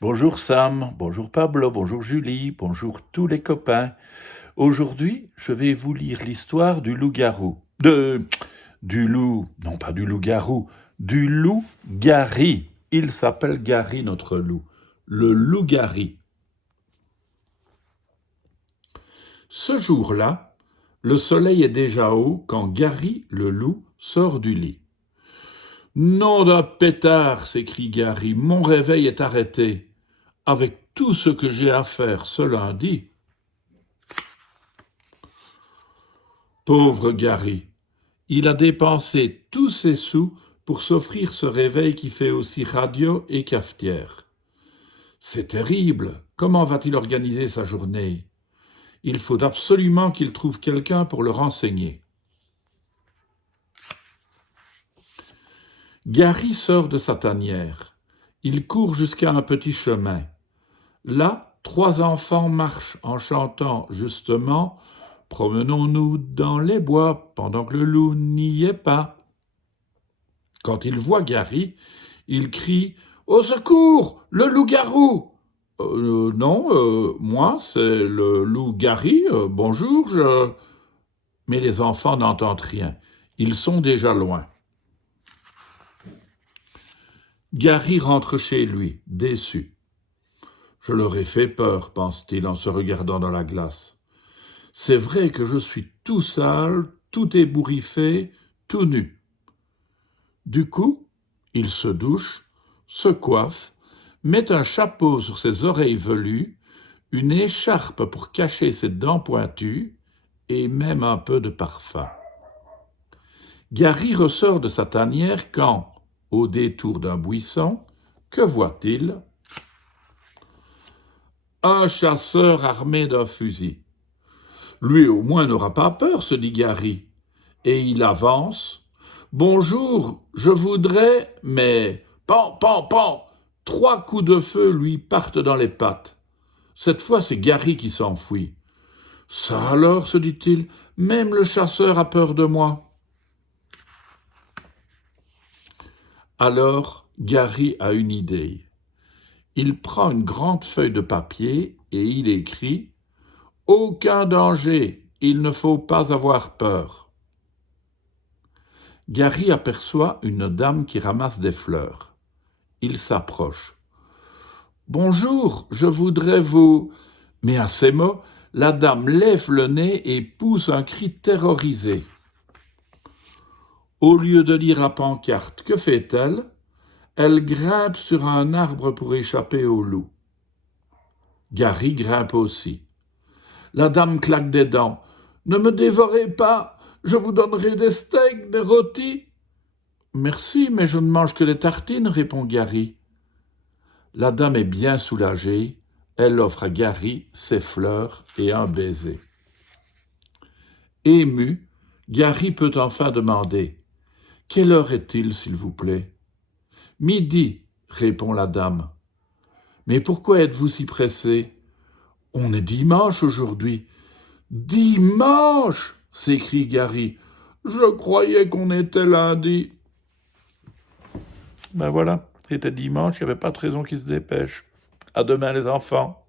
Bonjour Sam, bonjour Pablo, bonjour Julie, bonjour tous les copains. Aujourd'hui, je vais vous lire l'histoire du loup-garou. Du loup, non pas du loup-garou, du loup Gary. Il s'appelle Gary, notre loup. Le loup Gary. Ce jour-là, le soleil est déjà haut quand Gary, le loup, sort du lit. Nom d'un pétard, s'écrie Gary, mon réveil est arrêté. Avec tout ce que j'ai à faire ce lundi. Pauvre Gary, il a dépensé tous ses sous pour s'offrir ce réveil qui fait aussi radio et cafetière. C'est terrible, comment va-t-il organiser sa journée? Il faut absolument qu'il trouve quelqu'un pour le renseigner. Gary sort de sa tanière. Il court jusqu'à un petit chemin. Là, 3 enfants marchent en chantant justement « Promenons-nous dans les bois pendant que le loup n'y est pas ». Quand il voit Gary, il crie « Au secours, le loup-garou !» Non, moi, c'est le loup Gary, bonjour, Mais les enfants n'entendent rien. Ils sont déjà loin. Gary rentre chez lui, déçu. Je leur ai fait peur, pense-t-il en se regardant dans la glace. C'est vrai que je suis tout sale, tout ébouriffé, tout nu. Du coup, il se douche, se coiffe, met un chapeau sur ses oreilles velues, une écharpe pour cacher ses dents pointues et même un peu de parfum. Gary ressort de sa tanière quand, au détour d'un buisson, que voit-il? Un chasseur armé d'un fusil. Lui au moins n'aura pas peur, se dit Gary, et il avance. Bonjour, je voudrais, mais pan, pan, pan, 3 coups de feu lui partent dans les pattes. Cette fois, c'est Gary qui s'enfuit. Ça alors, se dit-il, même le chasseur a peur de moi. Alors, Gary a une idée. Il prend une grande feuille de papier et il écrit « Aucun danger, il ne faut pas avoir peur ». Gary aperçoit une dame qui ramasse des fleurs. Il s'approche. « Bonjour, je voudrais vous… » Mais à ces mots, la dame lève le nez et pousse un cri terrorisé. Au lieu de lire la pancarte, que fait-elle? Elle grimpe sur un arbre pour échapper au loup. Gary grimpe aussi. La dame claque des dents. « Ne me dévorez pas, je vous donnerai des steaks, des rôtis. » « Merci, mais je ne mange que des tartines, répond Gary. La dame est bien soulagée. Elle offre à Gary ses fleurs et un baiser. Ému, Gary peut enfin demander « Quelle heure est-il, s'il vous plaît ?»« Midi, répond la dame. Mais pourquoi êtes-vous si pressé? On est dimanche aujourd'hui. Dimanche, s'écrie Gary. Je croyais qu'on était lundi. Ben voilà, c'était dimanche, il n'y avait pas de raison qu'il se dépêche. À demain les enfants.